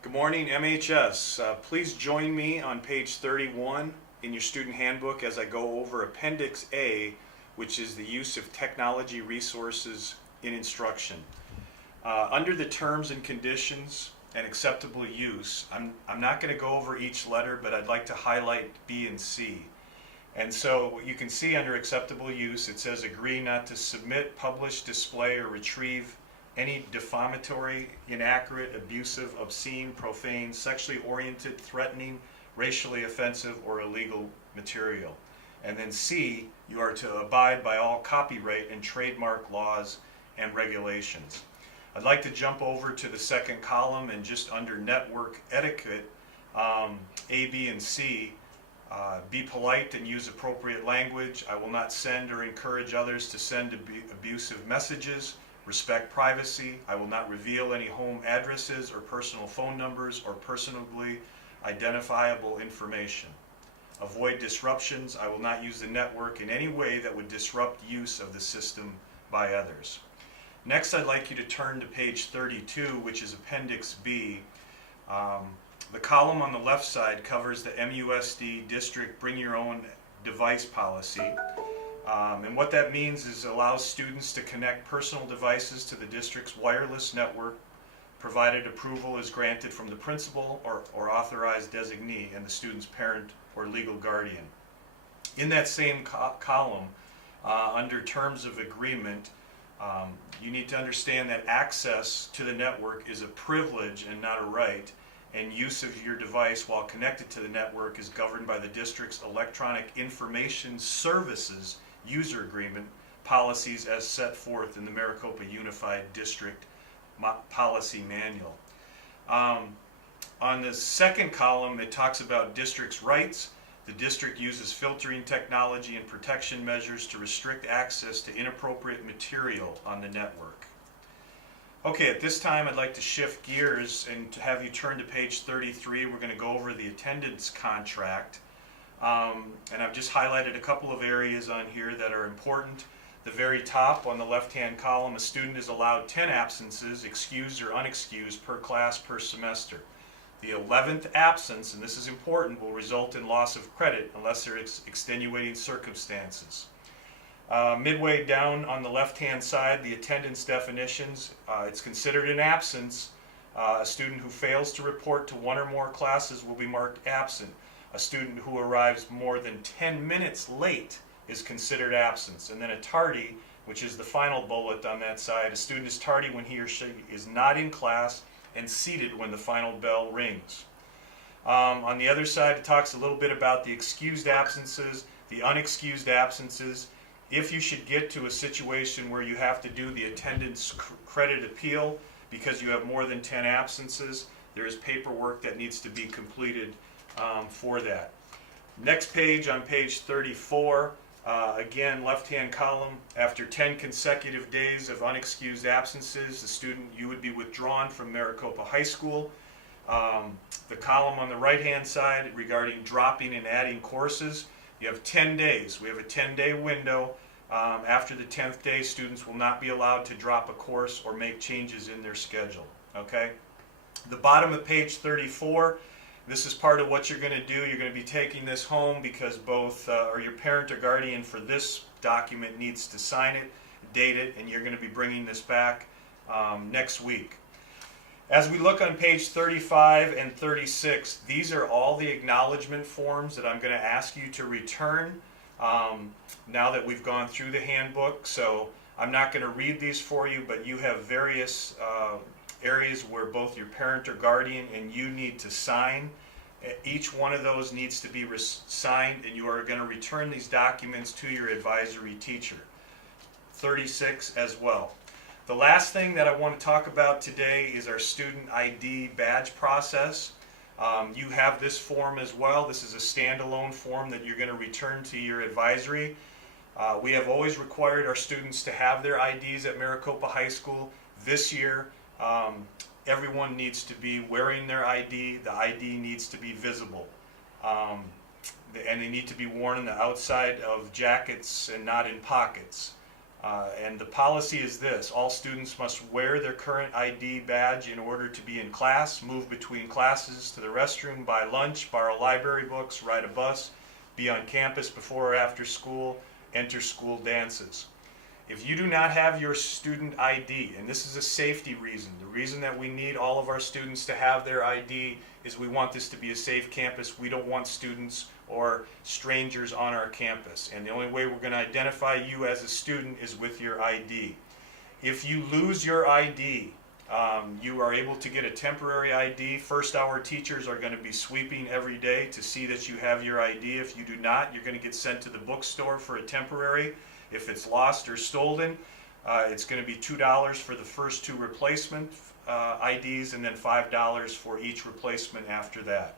Good morning, MHS. Please join me on page 31 in your student handbook as I go over Appendix A, which is the use of technology resources in instruction. Under the terms and conditions and acceptable use, I'm not going to go over each letter, but I'd like to highlight B and C. And so you can see under acceptable use, it says agree not to submit, publish, display, or retrieve any defamatory, inaccurate, abusive, obscene, profane, sexually oriented, threatening, racially offensive, or illegal material. And then C, you are to abide by all copyright and trademark laws and regulations. I'd like to jump over to the second column and just under network etiquette, A, B, and C, be polite and use appropriate language. I will not send or encourage others to send abusive messages. Respect privacy. I will not reveal any home addresses or personal phone numbers or personally identifiable information. Avoid disruptions. I will not use the network in any way that would disrupt use of the system by others. Next, I'd like you to turn to page 32, which is Appendix B. The column on the left side covers the MUSD district bring your own device policy. And what that means is it allows students to connect personal devices to the district's wireless network, provided approval is granted from the principal or authorized designee and the student's parent or legal guardian. In that same column, under terms of agreement, you need to understand that access to the network is a privilege and not a right, and use of your device while connected to the network is governed by the district's electronic information services user agreement policies as set forth in the Maricopa Unified District Policy Manual. On the second column, it talks about district's rights. The district uses filtering technology and protection measures to restrict access to inappropriate material on the network. Okay, at this time I'd like to shift gears and to have you turn to page 33. We're going to go over the attendance contract. And I've just highlighted a couple of areas on here that are important. The very top on the left-hand column, a student is allowed 10 absences, excused or unexcused, per class per semester. The 11th absence, and this is important, will result in loss of credit unless there are extenuating circumstances. Midway down on the left-hand side, the attendance definitions, it's considered an absence. A student who fails to report to one or more classes will be marked absent. A student who arrives more than 10 minutes late is considered absence. And then a tardy, which is the final bullet on that side, a student is tardy when he or she is not in class and seated when the final bell rings. On the other side, it talks a little bit about the excused absences, the unexcused absences. If you should get to a situation where you have to do the attendance credit appeal because you have more than 10 absences, there is paperwork that needs to be completed for that. Next page, on page 34, again, left-hand column, after 10 consecutive days of unexcused absences, the student, you would be withdrawn from Maricopa High School. The column on the right-hand side regarding dropping and adding courses, you have 10 days. We have a 10-day window. After the 10th day, students will not be allowed to drop a course or make changes in their schedule. Okay? The bottom of page 34, this is part of what you're going to do. You're going to be taking this home because both or your parent or guardian for this document needs to sign it, date it, and you're going to be bringing this back next week. As we look on page 35 and 36, these are all the acknowledgement forms that I'm going to ask you to return now that we've gone through the handbook. So I'm not going to read these for you, but you have various areas where both your parent or guardian and you need to sign. Each one of those needs to be signed, and you are going to return these documents to your advisory teacher. 36 as well. The last thing that I want to talk about today is our student ID badge process. You have this form as well. This is a standalone form that you're going to return to your advisory. We have always required our students to have their IDs at Maricopa High School. This year, everyone needs to be wearing their ID. The ID needs to be visible. And they need to be worn on the outside of jackets and not in pockets. And the policy is this: all students must wear their current ID badge in order to be in class, move between classes, to the restroom, buy lunch, borrow library books, ride a bus, be on campus before or after school, enter school dances. If you do not have your student ID, and this is a safety reason, the reason that we need all of our students to have their ID is we want this to be a safe campus. We don't want students or strangers on our campus. And the only way we're going to identify you as a student is with your ID. If you lose your ID, you are able to get a temporary ID. First hour teachers are going to be sweeping every day to see that you have your ID. If you do not, you're going to get sent to the bookstore for a temporary. If it's lost or stolen, it's going to be $2 for the first 2 replacement IDs, and then $5 for each replacement after that.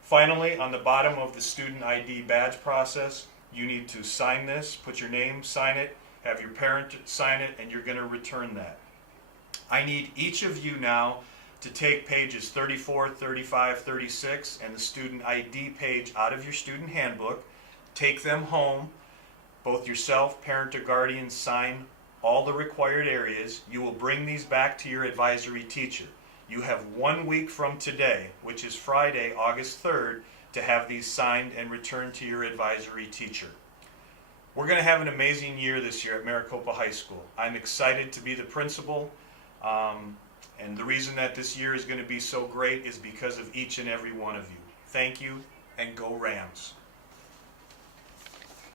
Finally, on the bottom of the student ID badge process, you need to sign this, put your name, sign it, have your parent sign it, and you're going to return that. I need each of you now to take pages 34, 35, 36, and the student ID page out of your student handbook, take them home. Both yourself, parent, or guardian sign all the required areas. You will bring these back to your advisory teacher. You have 1 week from today, which is Friday, August 3rd, to have these signed and returned to your advisory teacher. We're going to have an amazing year this year at Maricopa High School. I'm excited to be the principal, and the reason that this year is going to be so great is because of each and every one of you. Thank you, and go Rams.